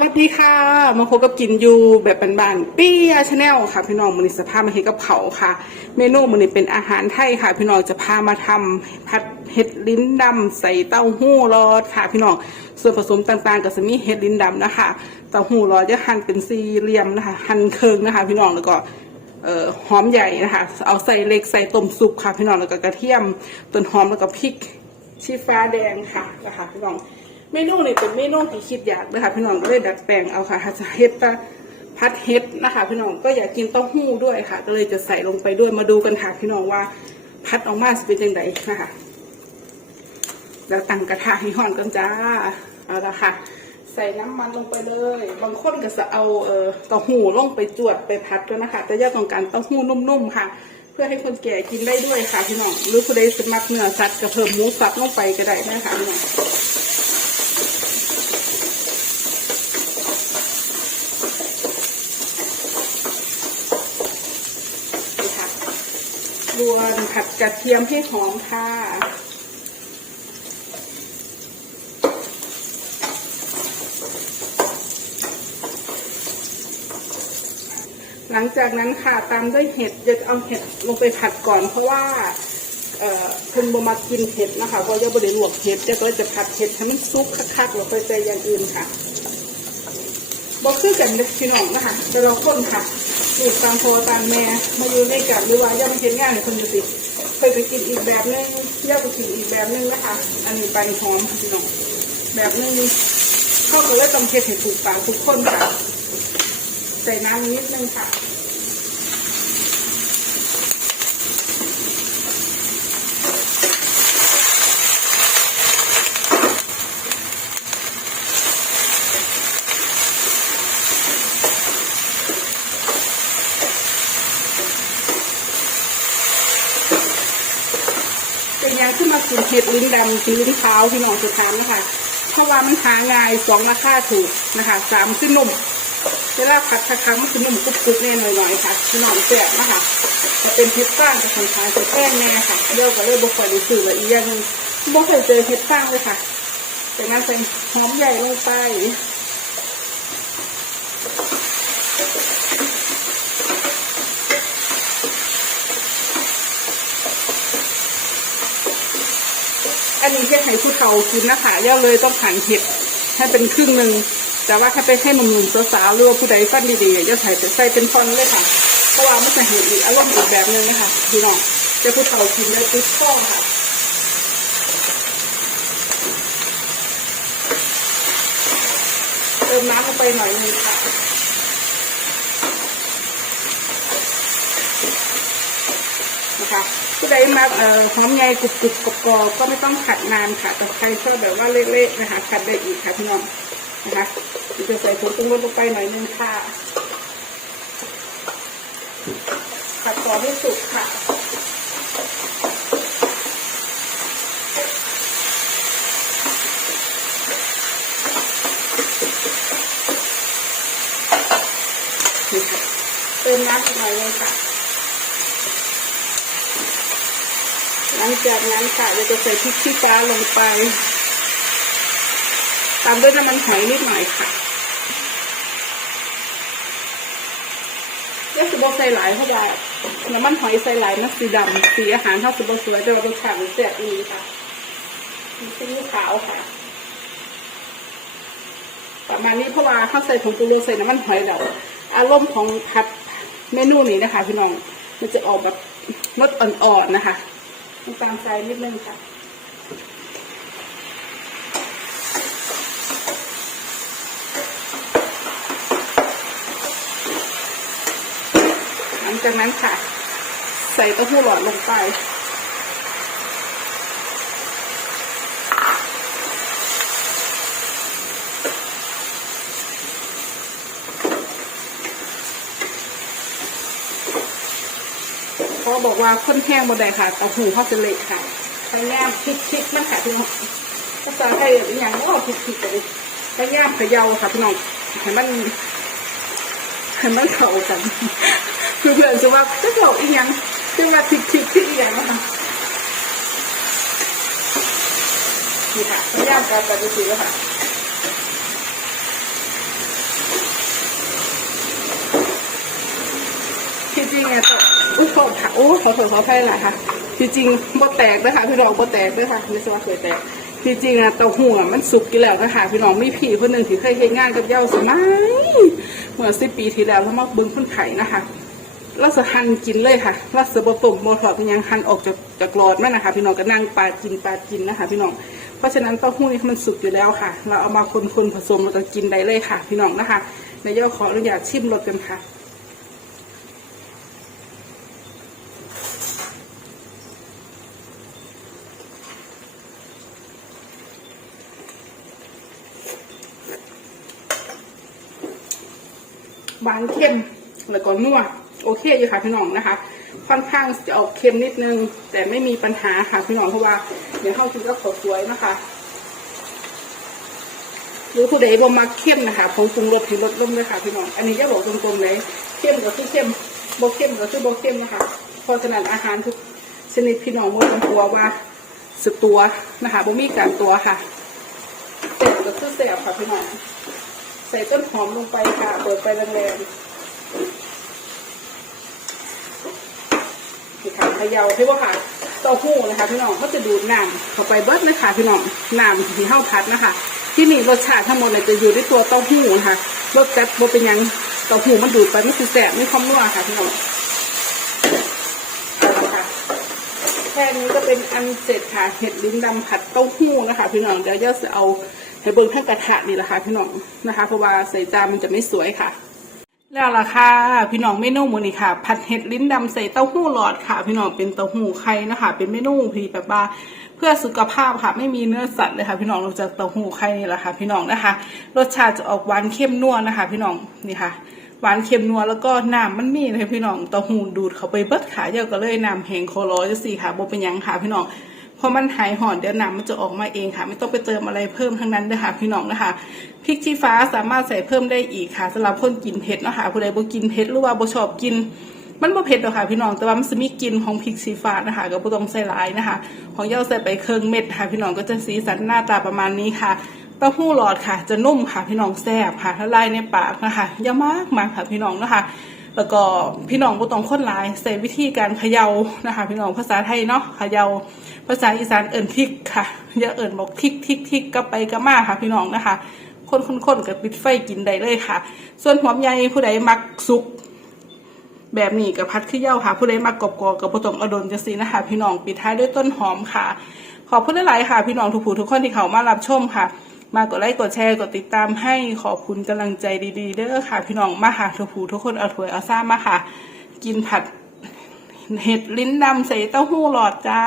วัสดีค่ะมาพบกับกินยูแบบบ้านๆปี้ยชาแนลค่ะ พี่น้องมันนี้สภาพมาเห็ดกับเขาค่ะ เมนูมันนี้เป็นอาหารไทยค่ะ พี่น้องจะพามาทำผัดเห็ดลิ้นดำใส่เต้าหู้รอดค่ะ พี่น้องส่วนผสมต่างๆก็จะมีเห็ดลิ้นดำนะคะเต้าหู้รอดจะหั่นเป็นสี่เหลี่ยมนะคะหั่นเคิงนะคะ พี่น้องแล้วก็เอ่อหอมใหญ่นะคะ เอาใส่เล็กใส่ต้มซุปค่ะ พี่น้องแล้วก็กระเทียมต้นหอมแล้วก็พริกชี้ฟ้าแดงค่ะนะคะพี่น้อง เมนูนี่เป็นเมนูที่คิดอยากนะคะพี่น้องก็เลยดัดแปลงเอาค่ะถ้าจะเฮ็ดปลาพัดเฮ็ดนะคะพี่น้องก็อยากกินเต้าหู้ด้วยค่ะ ก็เลยจะใส่ลงไปด้วยมาดูกันค่ะพี่น้องว่าพัดออกมาจะเป็นยังไงนะคะแล้วตั้งกระทะให้ห่อนกันจ้าเอาละค่ะ ใส่น้ำมันลงไปเลย บางคนก็จะเอาเอ่อเต้าหู้ลงไปจวดไปพัดด้วยนะคะ แต่ย่าต้องการเต้าหู้นุ่มๆค่ะ เพื่อให้คนแก่กินได้ด้วยค่ะพี่น้องหรือผู้ใดสมัครเนื้อสัตว์ก็เพิ่มหมูสับลงไปก็ได้นะคะพี่น้องนี่ค่ะร วน ผัดกระเทียมให้หอมค่ะหลังจากนั้นค่ะตามด้วยเห็ดจะเอาเห็ดลงไปผัดก่อนเพราะว่าเออเพิ่นบ่มากินเห็ดนะคะเพราะยังบ่ได้ลวกเห็ดจะก็จะผัดเห็ดให้มันสุกคักๆแล้วค่อยใส่อย่างอื่นค่ะบ่คือกันเด็กพี่น้องนะคะแต่เราคนค่ะ ลูกตามโทรตางแม่มาอยู่ในกันหรือว่าย่ามาเห็นงานให้คนดูสิเคยไปกินอีกแบบนึงย่าไปกินอีกแบบนึงนะคะ อันนี้ใบหอมพี่น้องแบบนึงเข้ากับว่าต้องเฮ็ดให้ถูกปากทุกคนค่ะใส่น้ำนิดนึงค่ะ ขึ้นมากินเห็ดลิ้นดำกินลิ้นขาวพี่น้องสุดท้ายนะคะ เพราะว่ามันหาง่ายสองราคาถูกนะคะสามขึ้นนุ่มเวลาผัดครั้งมันคือนุ่มกรุบๆแน่หน่อยๆค่ะพี่น้องแซ่บนะคะจะเป็นเห็ดฟางกับคนขายจะแป้งแน่ค่ะเรียกว่าเรียกบุคคลสื่อละเอียดนึงบุคเคยเจอเห็ดฟางเลยค่ะจากนั้นใส่หอมใหญ่ลงไป อันนี้ให้ผู้เฒ่ากินนะคะย่าเลยต้องหั่นเห็ดให้เป็นครึ่งหนึ่งแต่ว่าถ้าไปให้หนุ่มสาวๆหรือว่าผู้ใดฟันดีๆย่าใส่ใส่เป็นท่อนเลยค่ะเพราะว่ามันจะเห็นอีกอารมณ์อีกแบบหนึงนะคะพี่น้องจะผู้เฒ่ากินได้ติดข้องค่ะเติมน้ำลงไปหน่อยนึงค่ะนะคะ ผู้ใดมาเอ่อหอมใหญ่กรุบกรุบกรอบก็ไม่ต้องขัดนานค่ะแต่ใครชอบแบบว่าเละๆนะคะขัดได้อีกค่ะพี่น้องนะคะจะใส่ผงปรุงรสลงไปหน่อยนึงค่ะขัดต่อให้สุกค่ะค่ะเติมน้ำอีกหน่อยนึงค่ะ หลังจากนั้นค่ะเราจะใส่พริกชี้ฟ้าลงไป ตามด้วยน้ำมันหอยนิดหน่อยค่ะเรียสุบใส่หลายเพราะว่าน้ำมันหอยใส่หลายมันสีดำสีอาหารเท่าสุบสวยแต่เรารสชาติมันแซ่บดีค่ะมีซีอิ๊วขาวค่ะ ประมาณนี้เพราะว่าเขาใส่ผงปรุงรใส่น้ำมันหอยแล้วอารมณ์ของผัดเมนูนี้นะคะพี่น้องมันจะออกแบบรสอ่อนๆนะคะ น้ำตาลทรายนิดนึงค่ะหลังจากนั้นค่ะ ใส่เต้าหู้หลอดลงไป เขาบอกว่าค้นแห้งบนใดค่ะแต่หูเขาจะเละค่ะพยายามคิดคิดมันค่ะพี่น้องภาษาไทยอย่างว่าคิดคิดไปพยายามขยาค่ะพี่น้องเห็นมันเห็นมันเข่ากันคือเพื่อนจะว่าจะบอาอีกอย่างจะว่าคิดคิดคิดอีกอย่างนะคะนี่ค่ะพยายามการปฏิเสธแล้วค่ะที่จริงเนี่ย อุ้ยโทษค่ะโอ้ขอโทษขออภัยหน่อยค่ะที่จริงบ่แตกนะคะพี่น้องบ่แตกด้วยค่ะไม่ใช่ว่าเคยแตกที่จริงอะเต้าหู้อะมันสุกกี่แล้วนะคะพี่น้องม่ผีคนหนึ่งที่เคยเฮ็ดงานกับเย้าสมัยเมื่อสิปีที่แล้วแล้วมาเบิ้งคนไข่นะคะเราจะหั่นกินเลยค่ะเราจะบ่ต้มบ่ทอดเป็นยังหั่นออกจากจากหลอดมันนะคะ พี่น้องก็นั่งปาดกินปาดกินนะคะ พี่น้องเพราะฉะนั้นเต้าหู้นี่มันสุกอยู่แล้วค่ะ เราเอามาคนๆผสมแล้วก็กินได้เลยค่ะ พี่น้องนะคะในย่อขออนุญาตชิมรสกันค่ะ หวานเค็มแล้วก็นัวโอเคอยู่ค่ะพี่น้องนะคะ ค่อนข้างจะออกเค็มนิดนึง แต่ไม่มีปัญหาค่ะพี่น้องเพราะว่าเดี๋ยวเข้ากินก็ขอสวยนะคะหรือผู้ใดบ่มักเข้มนะคะผงปรุงรสที่ลดลงเลยค่ะพี่น้อง อันนี้จะบอกตรงๆเลยเข้มก็คือเข้มบ่เข้มก็คือบ่เข้มนะคะเพราะฉะนั้นอาหารทุกชนิดพี่น้องบ่ต้องกลัวว่าสตัวนะคะบ่มีการตัวค่ะเสร็จก็คือเสียบค่ะพี่น้อง ใส่ต้นหอมลงไปค่ะ เปิดไฟแรงๆนี่ค่ะเยาพี่ว่าค่ะเต้าหู้นะคะพี่น้องก็จะดูดน้ำเข้าไปเบิดนะคะพี่น้องน้ำที่เท่าพัดนะคะ ที่นี่รสชาติทั้งหมดเนี่ยจะอยู่ในตัวเต้าหู้นะคะรสจัดบ่เป็นยังเต้าหู้มันดูดไปไม่คือแสบไม่คอมนัวค่ะพี่น้องแค่นี้ก็เป็นอันเสร็จค่ะเห็ดลิ้นดำผัดเต้าหู้นะคะ พี่น้องเดี๋ยวจะเอา ให้เบิ้งทั้งกระทะนี่แหละค่ะพี่น้องนะคะ เพราะว่าใส่จานมันจะไม่สวยค่ะ แล้วล่ะค่ะ พี่น้องเมนูมื้อนี้ค่ะ ผัดเห็ดลิ้นดำใส่เต้าหู้หลอดค่ะ พี่น้องเป็นเต้าหู้ไข่นะคะ เป็นเมนูพี่แบบว่าเพื่อสุขภาพค่ะ ไม่มีเนื้อสัตว์เลยค่ะ พี่น้องเราจะเต้าหู้ไข่นี่แหละค่ะ พี่น้องนะคะ รสชาติจะออกหวานเข้มนัวนะคะ พี่น้องนี่ค่ะหวานเค็มนัวแล้วก็น้ำมันมีเลยพี่น้องเต้าหู้ดูดเข้าไปเบิดขาเยอะก็เลยน้ำแห้งโคโลจะสี่ค่ะบ่เป็นยังค่ะพี่น้อง พอมันหายห่อนเดี๋ยวน้ำมันจะออกมาเองค่ะ ไม่ต้องไปเติมอะไรเพิ่มทั้งนั้นเลยค่ะพี่น้องนะคะพริกชี้ฟ้าสามารถใส่เพิ่มได้อีกค่ะสำหรับคนกินเผ็ดนะคะผู้ใดบ่กินเผ็ดหรือว่าบ่ชอบกินมันบ่เผ็ดหรอกค่ะพี่น้องแต่ว่ามันจะมีกลิ่นของพริกชี้ฟ้านะคะก็บ่ต้องใส่หลายนะคะ ของเย้าใส่ไปเครื่องเม็ดค่ะ พี่น้องก็จะสีสันหน้าตาประมาณนี้ค่ะเต้าหู้หลอดค่ะ จะนุ่มค่ะพี่น้องแซ่บค่ะละลายในปากนะคะเยอะมากมากค่ะพี่น้องนะคะ แล้วก็พี่น้องบ่ต้องคนหลายใส่วิธีการเขย่านะคะ พี่น้องภาษาไทยเนาะเขย่าภาษาอีสานเอิ่นทิกค่ะอย่าเอิ่นบอกทิกทิกทิกกลับไปกลับมาค่ะ พี่น้องนะคะคนคนคนกับปิดไฟกินได้เลยค่ะ ส่วนหอมใหญ่ผู้ใดมักสุก แบบนี้กับพัดขึ้นเย้าค่ะ ผู้ใดมากรอบกอกับผสมอดนจะสีนะคะ พี่น้องปิดท้ายด้วยต้นหอมค่ะ ขอบคุณหลายๆค่ะ พี่น้องทุกผู้ทุกคนที่เขามารับชมค่ะ มากดไลค์กดแชร์กดติดตามให้ขอบคุณกำลังใจดีๆเด้อค่ะ พี่น้องมาค่ะทุกผู้ทุกคนเอาถวยเอาซ่ามาค่ะ กินผัดเห็ดลิ้นดำใส่เต้าหู้หลอดจ้า